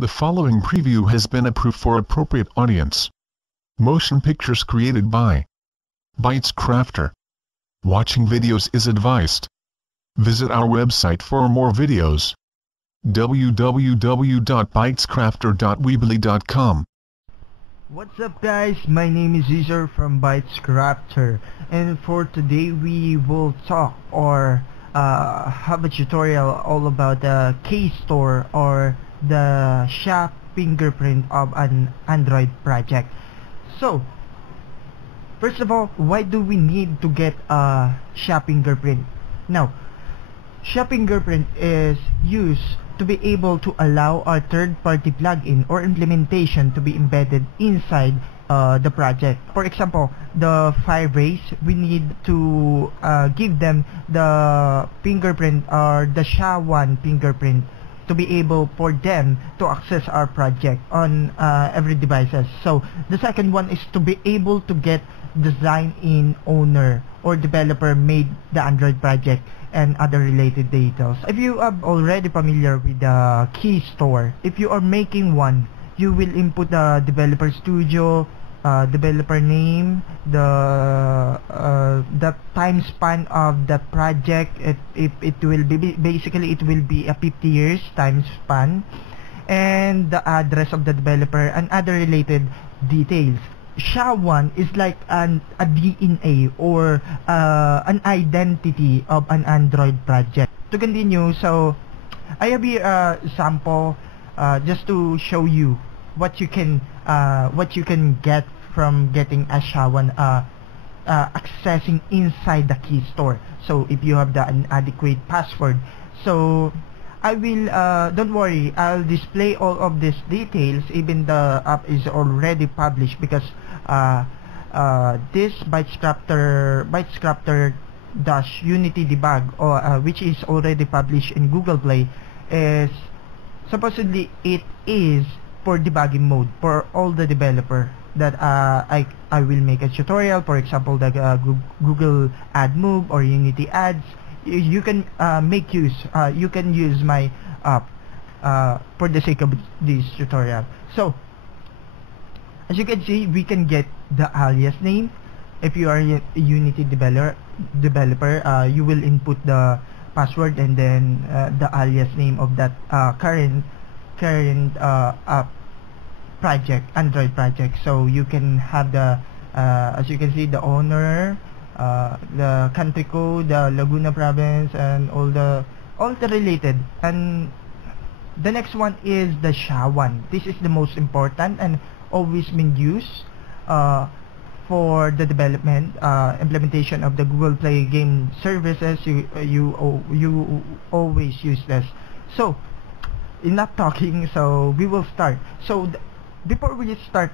The following preview has been approved for appropriate audience. Motion pictures created by BytesCrafter. Watching videos is advised. Visit our website for more videos. www.bytescrafter.weebly.com. What's up guys, my name is Caesar from BytesCrafter, and for today we will talk or have a tutorial all about the Keystore or the SHA fingerprint of an Android project. So first of all, why do we need to get a SHA fingerprint? Now, SHA fingerprint is used to be able to allow our third-party plugin or implementation to be embedded inside the project. For example, the Firebase, we need to give them the fingerprint or the SHA-1 fingerprint to be able for them to access our project on every devices. So the second one is to be able to get design-in owner or developer made the Android project and other related details. If you are already familiar with the Keystore, if you are making one, you will input the developer studio, developer name, the time span of the project. It will be basically it will be a 50 years time span, and the address of the developer and other related details. SHA-1 is like a DNA or an identity of an Android project. To continue, so I have here a sample just to show you what you can get from getting a SHA-1 accessing inside the Keystore. So if you have the inadequate password, so I will don't worry, I'll display all of these details even the app is already published, because this BytesCrafter-Unity debug, or which is already published in Google Play, is supposedly it is for debugging mode for all the developer that I will make a tutorial. For example, the Google Ad Move or Unity Ads. You can make use. You can use my app for the sake of this tutorial. So as you can see, we can get the alias name. If you are a Unity developer, you will input the password and then the alias name of that current project, Android project. So you can have the as you can see, the owner, the country code, the Laguna province, and all the related. And the next one is the SHA-1. This is the most important and always been used for the development implementation of the Google Play game services. You always use this. So enough talking, so we will start. So before we start,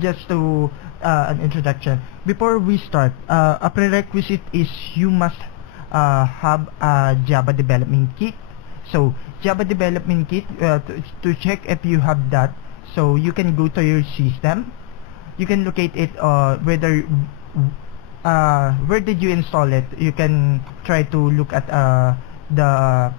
just to an introduction. Before we start, a prerequisite is you must have a Java development kit. So Java development kit, to check if you have that, so you can go to your system. You can locate it whether where did you install it. You can try to look at the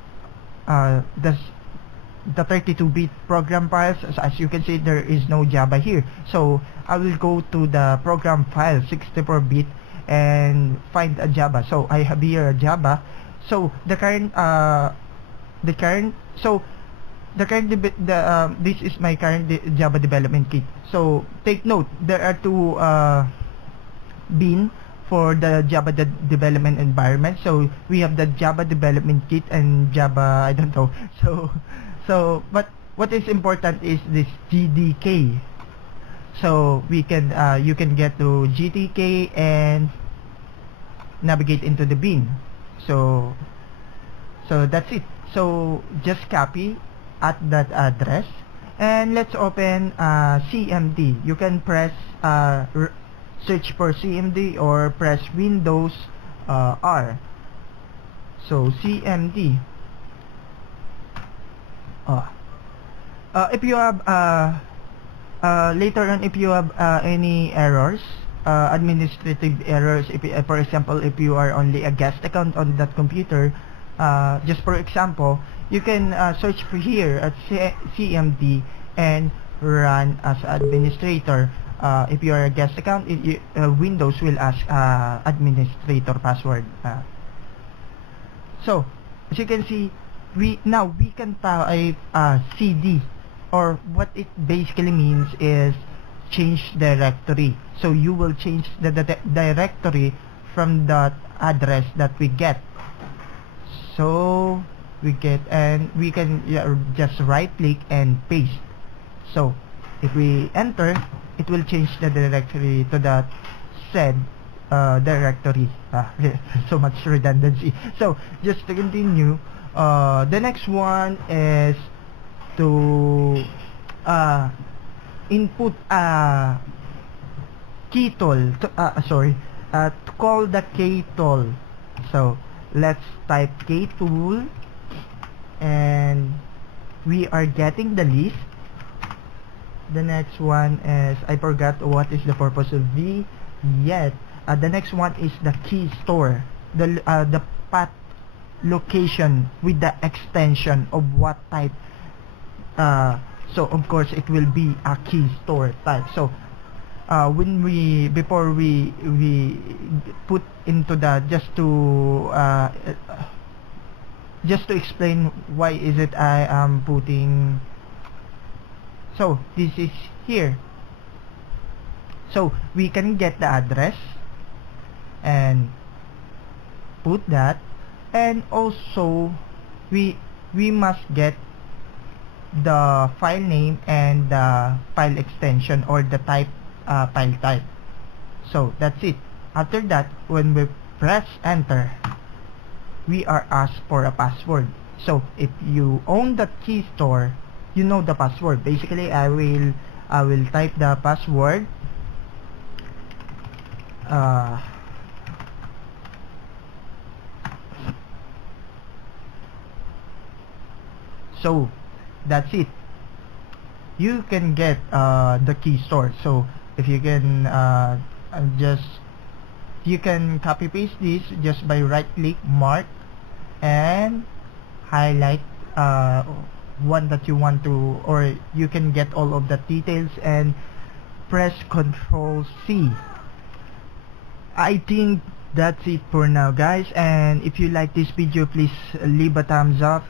32-bit program files. As you can see, there is no Java here, so I will go to the program file 64-bit and find a Java. So I have here a Java. So this is my current Java development kit. So take note, there are two bin for the Java development environment. So we have the Java development kit and Java, I don't know. So but what is important is this GDK. So we can you can get to GTK and navigate into the bin. So that's it. So just copy at that address, and let's open CMD. You can press search for CMD or press Windows R. So CMD. If you have later on, if you have any errors, administrative errors, if for example, if you are only a guest account on that computer, just for example, you can search for here at CMD and run as administrator. If you are a guest account, Windows will ask administrator password. So as you can see, we can type CD, or what it basically means is change directory. So you will change the directory from the address that we get. So we can just right click and paste. So if we enter, it will change the directory to that said directory. So much redundancy. So just to continue, the next one is to input keytool to call the keytool. So let's type keytool, and we are getting the list. The next one is, I forgot what is the purpose of V yet. The next one is the key store, the path location with the extension of what type. So of course it will be a key store type. So before we put into the, just to explain why is it I am putting. So this is here. So we can get the address and put that, and also we must get the file name and the file extension, or the type, file type. So that's it. After that, when we press enter, we are asked for a password. So if you own the key store, you know the password. Basically, I will type the password. So that's it. You can get the key store. So if you can you can copy paste this just by right click, mark, and highlight one that you want to, or you can get all of the details and press Ctrl C. I think that's it for now, guys, and if you like this video, please leave a thumbs up,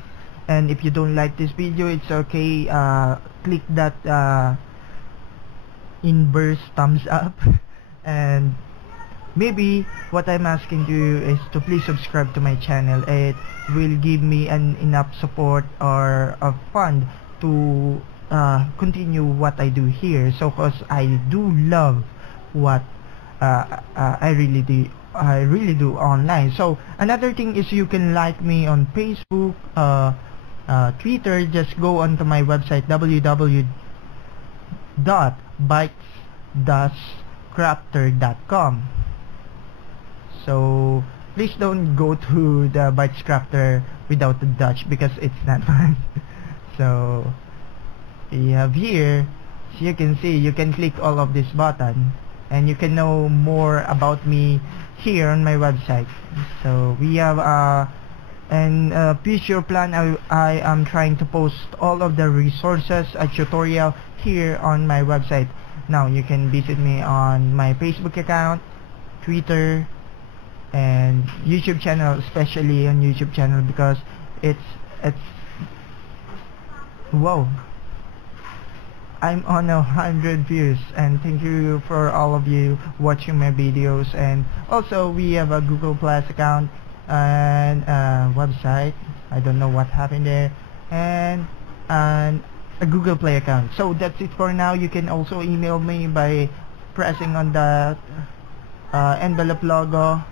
and if you don't like this video, it's okay, click that inverse thumbs up. And maybe what I'm asking you is to please subscribe to my channel. It will give me enough support or a fund to continue what I do here. So cause I do love what I really do online. So another thing is, you can like me on Facebook, Twitter. Just go onto my website, www.bytes-crafter.com. So please don't go to the Bytes Crafter without the Dutch, because it's not fun. So you have here, so you can see, you can click all of this button, and you can know more about me here on my website. So we have and future plan, I am trying to post all of the resources, a tutorial here on my website. Now you can visit me on my Facebook account, Twitter, and YouTube channel, especially on YouTube channel, because it's whoa, I'm on 100 views, and thank you for all of you watching my videos. And also we have a Google Plus account and website, I don't know what happened there, and a Google Play account. So that's it for now. You can also email me by pressing on the envelope logo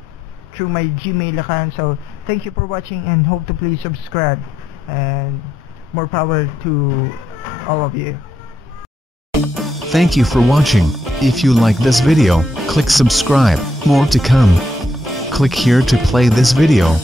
through my Gmail account. So thank you for watching, and hope to please subscribe, and more power to all of you. Thank you for watching. If you like this video, click subscribe. More to come. Click here to play this video.